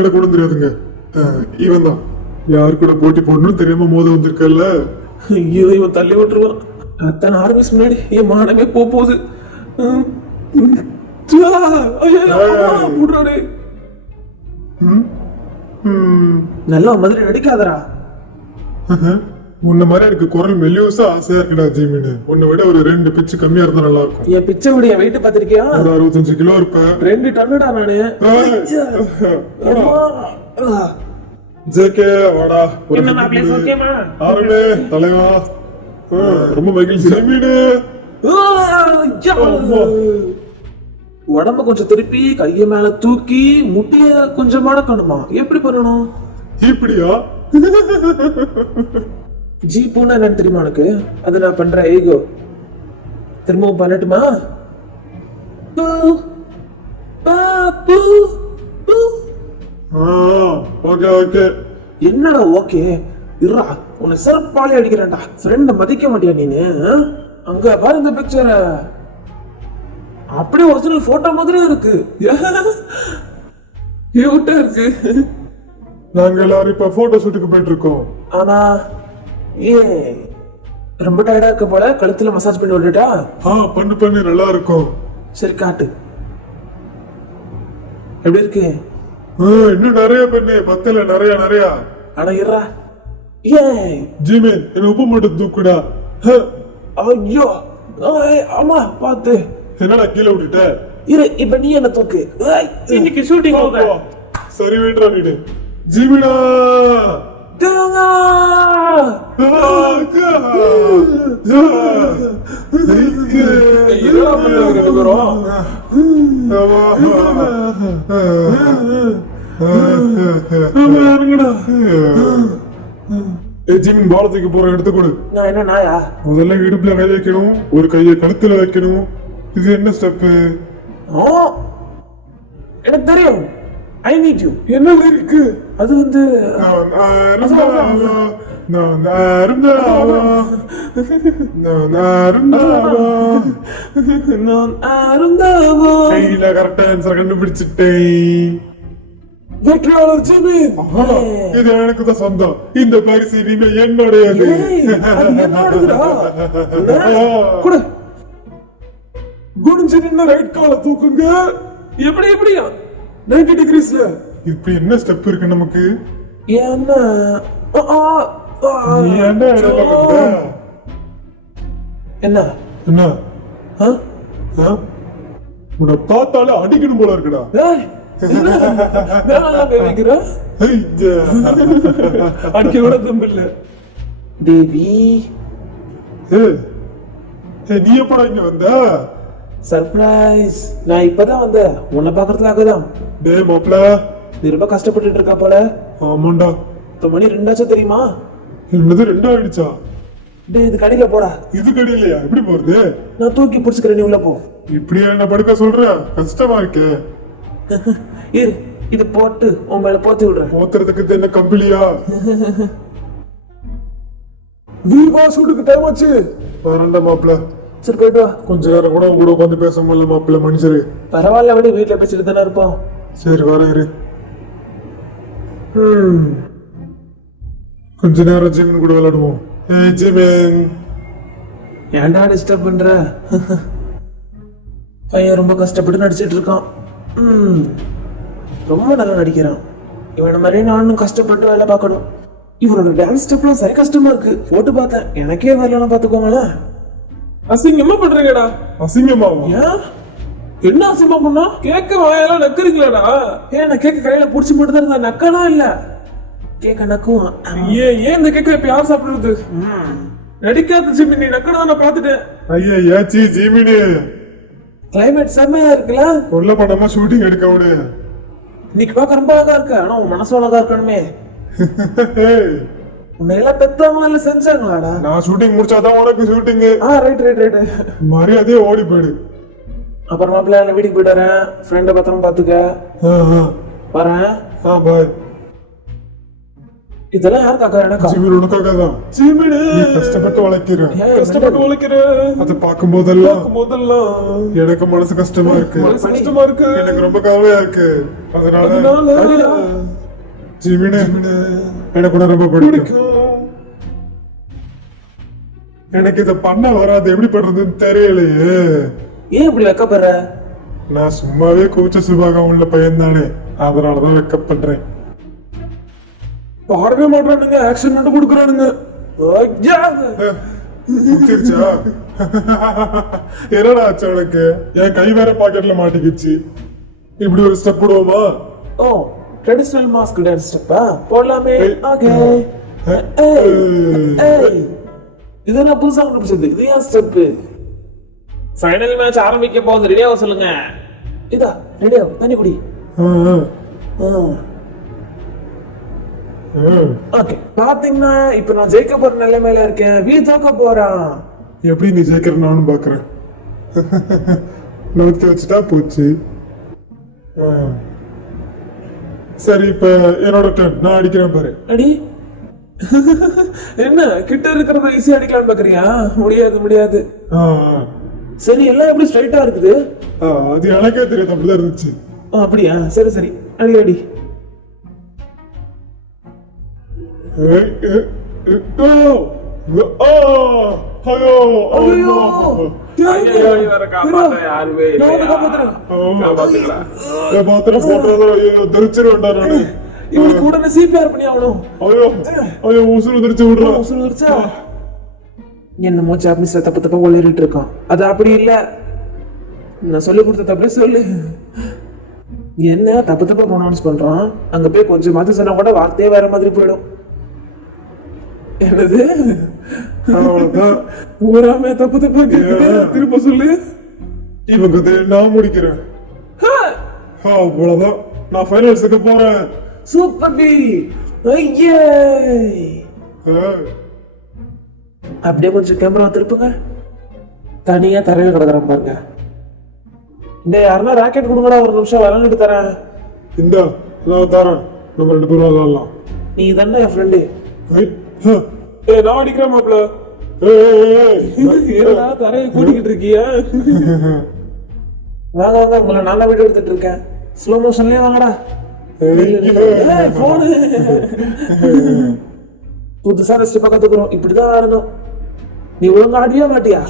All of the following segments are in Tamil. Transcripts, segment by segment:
எனக்கு ஒண்ணும் தெரியாதுங்க. இவன் தான் யாரு கூட போட்டி போடணும்னு தெரியாம மோத வந்திருக்கல. ஐயோ, இவன் தள்ளி விட்டுருவான். அத்தனை ஆர்மிஸ் முன்னாடி என் மானமே போகுது. நல்லா மாதிரி நடிக்காதரா. உன்ன மாதிரி எனக்கு குரல் மெல்லியூசா ஆசையா இருக்குடா ஜீமின். உன்னை விட ஒரு 2 பிச்சு கம்மியா இருந்தா நல்லா இருக்கும். என் பிச்சை விட என் வெயிட் பாத்திருக்கியா? ஒரு 65 கிலோ இருப்பேன். 2 டன்னுடா நானு. ஜேகே வாடா. என்ன பிளேஸ் ஓகேமா? ஆரம்பே தலைவா. ரொம்ப மகிழ்ச்சி ஜீமின். உடம்ப கொஞ்சம் திருப்பி கைய மேல தூக்கி முட்டிய கொஞ்சம் மடக்கணுமா? எப்படி பண்ணணும்? இப்படியா? ஜீப்புன்னா என்னன்னு தெரியுமா உனக்கு? அது நான் பண்றேன். ஈகோ திரும்பவும் பண்ணட்டுமா? Okay okay. என்னடா ஓகே? இருடா, உன்னை சிறப்பாளி அடிக்கிறேன்டா. ஃப்ரெண்ட மதிக்க மாட்டியா நீனு? அங்க பாரு இந்த பிக்சர். அப்படியே ஒரிஜினல் போட்டோ மாதிரியே இருக்கு. கியூட்டா இருக்கு. நாங்க எல்லாரும் இப்ப போட்டோ ஷூட்டுக்கு போயிட்டு இருக்கோம். ஆனா ரொம்ப டயர்டா இருக்க போல. கழுத்துல மசாஜ் பண்ணி விட்டுட்டா? பண்ணு நல்லா இருக்கும். சரி காட்டு, எப்படி இருக்கு? இன்னும் நிறைய பண்ணு. பத்தல நிறைய. ஆனா இருடா. ஜீமின் என்ன உப்பு மட்டும் தூக்குடா. ஐயோ ஆமா பாத்து. என்னடா கீழே விட்டுட்ட? இரு, இப்ப நீ என்ன தூக்கு. இன்னைக்கு ஷூட்டிங் போக. சரி வேண்டா நீடு. ஜீமினா ஜீமின் பாலத்துக்கு போற எடுத்து கொடு. நான் என்ன நாயா? முதல்ல இடுப்புல கை வைக்கணும், ஒரு கையை கழுத்துல வைக்கணும். இது என்ன ஸ்டெப்? எனக்கு தெரியும். I need you. என்ன இருக்கு? அது வந்து கரெக்டா ஆன்சர் கண்டுபிடிச்சிட்டேன். வெற்றியாளர் ஜீமின். இது எனக்கு தான் சொந்தம். இந்த பரிசு இனிமே என்னுடையது. குனிஞ்சு நின்று ரைட் கால தூக்குங்க. எப்படியா 90 டிகிரிஸ்ல. இப்ப என்ன ஸ்டெப் இருக்கு நமக்கு? என்ன உன்னை பார்த்தாலே அடிக்கணும் போல இருக்குடா. அடிக்க விட தம்பில்ல பேபி. நீ எப்படா இங்க வந்த? சர்ப்ரைஸ். நான் இப்பதான் வந்தேன், உன்னை பாக்குறதுக்காக தான். டேய் மாப்ள, நீ ரொம்ப கஷ்டப்பட்டு இருக்கா போல. ஆமாண்டா. இப்ப மணி 2 ஆச்சு தெரியுமா? என்னது 2 ஆயிடுச்சா? டேய் இது கடையில போடா. இது கடையிலயா? எப்படி போறது? நான் தூக்கி பிடிச்சுக்கிறேன், நீ உள்ள போ. இப்படியா என்ன படுக்க சொல்ற? கஷ்டமா இருக்கு. இரு, இது போட்டு உன் மேல போத்தி விடுறேன். போத்துறதுக்கு என்ன கம்பளியா? வீவா சூட்டுக்கு டைம் ஆச்சு. வரண்டா மாப்ள. சரி போயிட்டு வா. கொஞ்ச நேரம் கூட கூட உட்காந்து பேச முடியல மாப்பிள்ள மனுஷரு. பரவாயில்ல விட, வீட்டுல பேசிட்டு தானே இருப்போம். சரி வர இரு. கொஞ்ச நேரம் ஜீவன் கூட விளையாடுவோம். ஜீவன் ஏன்டா டிஸ்டர்ப் பண்ற? பையன் ரொம்ப கஷ்டப்பட்டு நடிச்சிட்டு இருக்கான். ரொம்ப நல்லா நடிக்கிறான். இவன மாதிரி நானும் கஷ்டப்பட்டு வேலை பார்க்கணும். இவனோட டான்ஸ் ஸ்டெப்லாம் சரி கஷ்டமா இருக்கு. போட்டு பார்த்தேன், எனக்கே வரலன்னா பாத்துக்கோங்களேன். அசிங்கமா பண்றீங்கடா. அசிங்கமா? ஏன் என்ன அசிங்கமா பண்ணா? கேக்க வாயெல்லாம் நக்குறீங்களாடா? நான் கேக்க கையில புடிச்சு மட்டும் தான் இருந்தா நக்கலாம் இல்ல. கேக்க நக்குவான். ஏன் இந்த கேக்க இப்ப யார் சாப்பிடுறது? நடிக்காத ஜிமினி, நீ நக்கறத நான் பாத்துட்டேன். ஐயா ஏச்சி ஜிமினி, கிளைமேட் செம்மையா இருக்குல்ல? கொல்ல பண்ணாம ஷூட்டிங் எடுக்க விடு. இன்னைக்கு பார்க்க ரொம்ப அழகா இருக்க, ஆனா உன் மனசு அழகா இருக்கணுமே. உன்னை எல்லாம் பெத்தவங்கள எல்லாம் செஞ்சாங்களாடா? நான் ஷூட்டிங் முடிச்சாதான் உனக்கு ஷூட்டிங். ரைட். மரியாதையே ஓடி போயிடு. அப்புறமா பிள்ளைங்க வீட்டுக்கு போயிட்டு வரேன். ஃப்ரெண்ட பத்திரமா பாத்துக்க. வரேன். பாய். இதெல்லாம் யாருக்காக்கா எனக்கா ஜிமின் உனக்காக தான். ஜீமினு நீ கஷ்டப்பட்டு உழைக்கிற. கஷ்டப்பட்டு உழைக்கிற அதை பார்க்கும் போதெல்லாம் முதல்லாம் எனக்கு மனசு கஷ்டமா இருக்கு. கஷ்டமா இருக்கு எனக்கு ரொம்ப கவலையா இருக்கு. அதனால அதனால ஜிமின் எனக்கு கூட ரொம்ப பிடிக்கும். எனக்கு இத பண்ண வராது, எப்படி பண்றதுன்னு தெரியலையே. ஏன் இப்படி வைக்கப்படுற நான் சும்மாவே கூச்ச சுபாகம் உள்ள பையன் தானே, அதனாலதான் வெக்கப் பண்றேன். பாடவே மாட்டானுங்க, ஆக்ஷன் மட்டும் கொடுக்குறானுங்க. ஐயா! புரிஞ்சிருச்சா? என்னடா ஆச்சு உனக்கு? என் கை வேற பாக்கெட்ல மாட்டிக்கிச்சு. இப்படி ஒரு ஸ்டெப் போடுவோமா? ஓ, ட்ரெடிஷனல் மாஸ்க் டான்ஸ் ஸ்டெப்பா போடலாமே. ஓகே. இது நான் புதுசா கண்டுபிடிச்சது. இது ஏன் ஸ்டெப்? ஃபைனல் மேட்ச் ஆரம்பிக்க போகுது. ரெடியாவ சொல்லுங்க. இதா ரெடியாவ. தண்ணி குடி. ஓகே, பாத்தீங்கன்னா இப்ப நான் ஜெயிக்க போற நிலைமையில இருக்கேன். வீ தோக்க போறான். எப்படி நீ ஜெயிக்கிற நானும் பாக்குறேன். நோக்கி வச்சுட்டா போச்சு. சரி, இப்ப என்னோட டர்ன். நான் அடிக்கிறேன் பாரு. அடி. என்ன கிட்ட இருக்கிறத ஈஸியா அடிக்கலாம் பாக்குறியா? முடியாது முடியாது. சரி, எல்லாம் எப்படி ஸ்ட்ரைட்டா இருக்குது? அது எனக்கே தெரியாது, அப்படிதான் இருந்துச்சு. அப்படியா? சரி சரி, அடி அடி. என்னமோ ஜாப்பனீஸ்ல தப்பு தப்பா ஒளிரிட்டு இருக்கான். அது அப்படி இல்ல, நான் சொல்லி கொடுத்த தப்பே சொல்லு. என்ன தப்பு தப்பா ப்ரொனவுன்ஸ் பண்றான்? அங்க போய் கொஞ்சம் மாத்தி சொன்னா கூட வார்த்தையே வேற மாதிரி போயிடும். என்னது? ஊராமே தப்பு தப்பா கேக்குது. திரும்ப சொல்லு. இவங்க நான் முடிக்கிறேன். அவ்வளவுதான், நான் ஃபைனல்ஸுக்கு போறேன். சூப்பர் பி. ஐயே! அப்படியே கொஞ்சம் கேமரா திருப்புங்க. தனியா தரையில கிடக்குறேன் பாருங்க. இந்த யாருன்னா ராக்கெட் கொடுங்கடா, ஒரு நிமிஷம் விளையாண்டு தரேன். இந்த நான் தரேன், நம்ம 2 பேரும் விளையாடலாம். நீ தானே என் ஃப்ரெண்டு. நான் அடிக்கிறேன் மாப்ள. ஏடா தரையை கூட்டிக்கிட்டு இருக்கியா? வாங்க வாங்க, உங்களை நான் தான் வீடியோ எடுத்துட்டு இருக்கேன். ஸ்லோ மோஷன்லயே வாங்கடா. போனு புதுசா ரெஸ்ட் கத்துக்கிறோம். இப்படிதான் ஆடணும். நீ ஒழுங்கா ஆடியா மாட்டியா?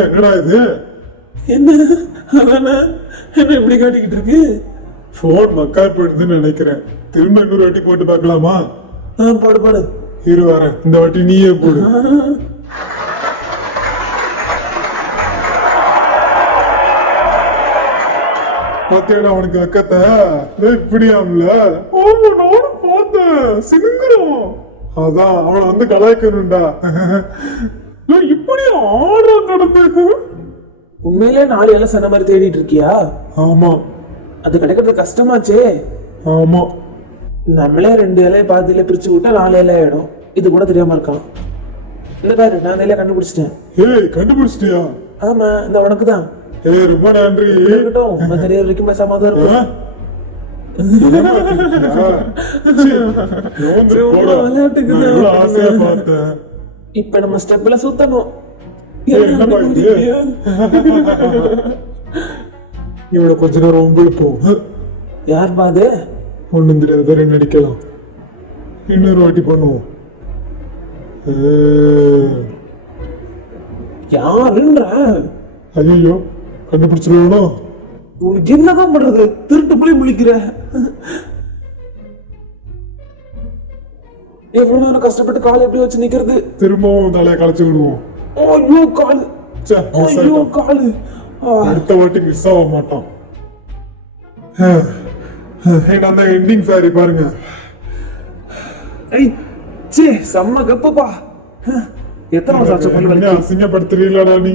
என்னடா இது? என்ன அதானே என்ன இப்படி காட்டிக்கிட்டு இருக்கு? போன் மக்கா போயிடுதுன்னு நினைக்கிறேன். திரும்ப இன்னொரு வாட்டி போட்டு பார்க்கலாமா? பாடு பாடு. இரு வரேன், இந்த வாட்டி நீயே போடு. பாத்தியாடா அவனுக்கு வெக்கத்த? இப்படியாம்ல? ஓமா, நானும் பார்த்தேன். சினுங்குறோம். அதான் அவனை வந்து கலாய்க்கணும்டா. இப்படி ஆடுறான் நடந்து. உண்மையிலே 4 இலை சொன்ன மாதிரி தேடிட்டு இருக்கியா? ஆமா. அது கிடைக்கிறது கஷ்டமாச்சே. ஆமா, நம்மளே 2 இலையை பாதியில பிரிச்சு விட்டா 4 இலை ஆயிடும். இது கூட தெரியாம இருக்கலாம். இல்ல பாரு, நான் இலையை கண்டுபிடிச்சிட்டேன். ஏய், கண்டுபிடிச்சிட்டியா? ஆமா, இந்த உனக்கு தான். ஏய், ரொம்ப நன்றி. இருக்கட்டும், உங்க தெரியற வரைக்கும் பேசாம தான் இருக்கும். ஆசையா பார்த்தேன். இப்ப நம்ம ஸ்டெப்ல சுத்தணும். இவனை கொஞ்ச நேரம் ஒம்பிழுப்போம். யார் பாது? ஒண்ணும் தெரியாது, வேற நடிக்கலாம். இன்னொரு வாட்டி பண்ணுவோம். யாருன்ற? ஐயோ, கண்டுபிடிச்சிருவானோ? என்னதான் பண்றது? திருட்டு புலி முழிக்கிற. எவ்வளவு நேரம் கஷ்டப்பட்டு கால் எப்படி வச்சு நிக்கிறது? திரும்பவும் தலையை களைச்சு விடுவோம். ஐயோ காலு, ஐயோ காலு. அடுத்த வாட்டி மிஸ் ஆக மாட்டோம். அந்த எண்டிங் சாரி பாருங்க. சே, செம்ம கப்புப்பா. எத்தனை வருஷம் ஆச்சு பல்லு வலி? அசிங்கப்படுத்துறீங்களா நீ?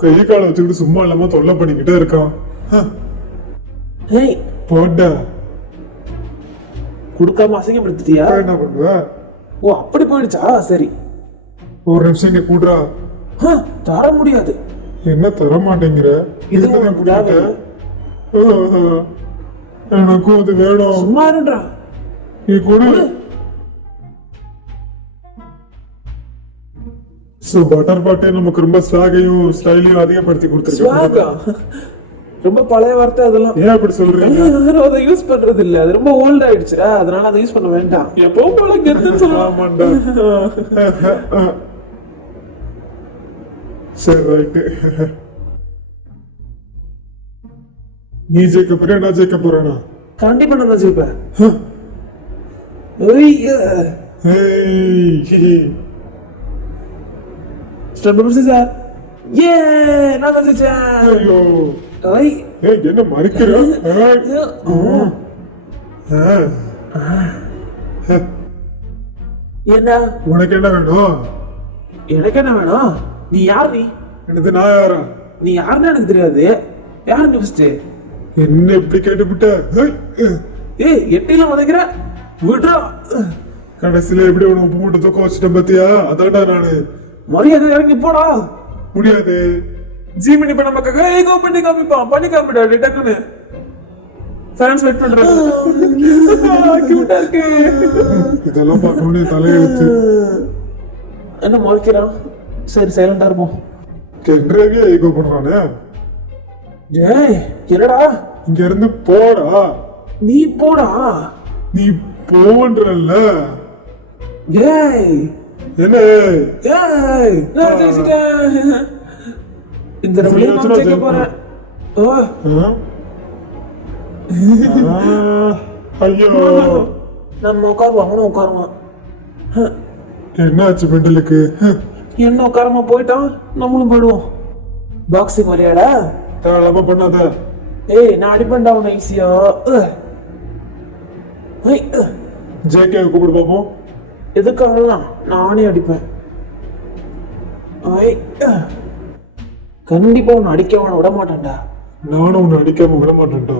கை கால வச்சுக்கிட்டு சும்மா இல்லாம தொல்லை பண்ணிக்கிட்டே இருக்கான். போட்டா குடுக்காம அசிங்கப்படுத்திட்டியா? என்ன பண்ணுவ? ஓ, அப்படி போயிடுச்சா? சரி, ஒரு நிமிஷம் இங்க கூடுறா. தர முடியாது. என்ன தர மாட்டேங்கிற? இது இதுதான் உனக்கு புரியல. எனக்கும் அது வேணும். சும்மா இருன்றா. நீ கொடு. சோ பட்டர் பாட்டே நமக்கு ரொம்ப ஸ்வாகையும் ஸ்டைலையும் அதிகப்படுத்தி கொடுத்துருக்காங்க. ஸ்வாகா ரொம்ப பழைய வார்த்தை அதெல்லாம். ஏன் அப்படி சொல்றீங்க? யாரும் அதை யூஸ் பண்றது இல்ல. அது ரொம்ப ஓல்ட் ஆயிடுச்சுடா. அதனால அதை யூஸ் பண்ண வேண்டாம். எப்பவும் போல கெத்துன்னு சொல்லலாம். ஆமாண்டா. சரி ரைட்டு. நீ ஜெயிக்க போறியா நான் ஜெயிக்க போறேனா? கண்டிப்பா நான் தான் ஜெயிப்பேன். சார் ஏ நான் தான் ஜெயிச்சேன். ஐயோ ஐய் ஏய் என்ன மறிக்கிற? என்ன உனக்கு என்ன வேணும்? எனக்கு என்ன வேணும்? நீ யார்? நீ எனக்கு நான் யாரா? நீ யாருன்னு எனக்கு தெரியாது. யார் நீ ஃபர்ஸ்ட்? என்ன இப்படி கேட்டுவிட்ட? ஏய் எட்டில வதைக்கிற விட்றா. கடைசியில எப்படி உன உப்பு மூட்டை தூக்க வச்சுட்டேன் பாத்தியா? அதான்டா நானு. மரியாதை இறங்கி போடா. முடியாது. ஜிமினி இப்ப நமக்கு ஏகோ பண்ணி காமிப்பான். பண்ணி காமிடா டக்குன்னு. ஃபேன்ஸ் வெயிட் பண்றாங்க. கியூட்டா இருக்கு. இதெல்லாம் பார்க்கணும்னு தலையெழுத்து. என்ன மொழிக்கிறான்? சரி சைலண்டா இருப்போம். கென்றாவே ஈகோ பண்றானே. ஏய் என்னடா? இங்க இருந்து போடா. நீ போடா. நீ போவன்றல்ல. ஏய் என்ன? ஏய் நான் ஜெயிச்சிட்டேன். இந்த ரவுண்ட்ல நான் ஜெயிக்க போறேன். ஓ ஐயோ நம்ம உட்காருவோம். அவனும் உட்காருவான். என்ன ஆச்சு மெண்டலுக்கு? என்ன உட்காரமா போயிட்டான். நம்மளும் போயிடுவோம். பாக்ஸிங் வரையாடா? தாராளமா பண்ணாத. ஏய் நான் அடிப்பேன்டா உன்னை ஈஸியா. ஜேகே கூப்பிடு பாப்போம். எதுக்காகலாம் நானே அடிப்பேன். கண்டிப்பா உன்னை அடிக்க விட மாட்டேன்டா. நானும் உன்னை அடிக்காம விட மாட்டேன்டா.